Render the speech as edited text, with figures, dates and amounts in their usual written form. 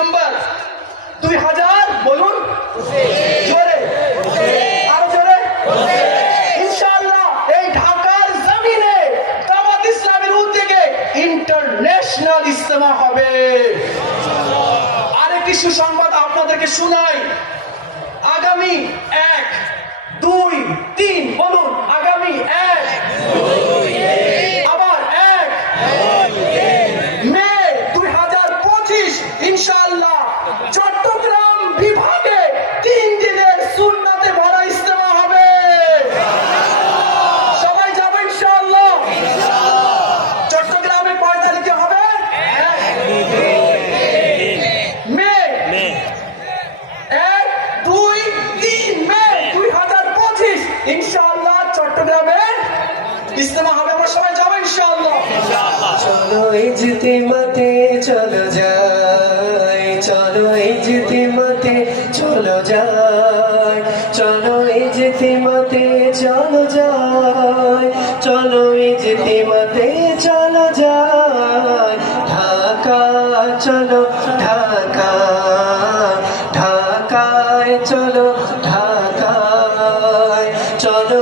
December 2000 বলুন জোরে, আরো জোরে, ইনশাআল্লাহ এই ঢাকার জমিনে দাওয়াত ইসলামের উদ্যোগে ইন্টারন্যাশনাল ইজতেমা হবে। আরেকটি সুসংবাদ আপনাদেরকে শোনাই, আগামী 1, 2, 3 বলুন, আগামী 1, আবার 1 মে 2025 ইনশাআল্লাহ চট্টগ্রাম বিভাগে 3 দিনের সুন্নাতে ভরা ইজতেমা হবে। সবাই যাবে ইনশাআল্লাহ। চট্টগ্রামে কয় তারিখে হবে? মে 1, 2, 3 মে 2025 ইনশাআল্লাহ চট্টগ্রামে ইজতেমা হবে। আমরা সবাই যাবো ইনশাআল্লাহ। চলো ইজতিমাতে চলো যাই, চলো ইজতিমাতে চলো যাই, চলো ইজতিমাতে চলো যাই, চলো ইজতিমাতে চলো যাই। ঢাকা চলো ঢাকা, ঢাকায় চলো ঢাকায়, চলো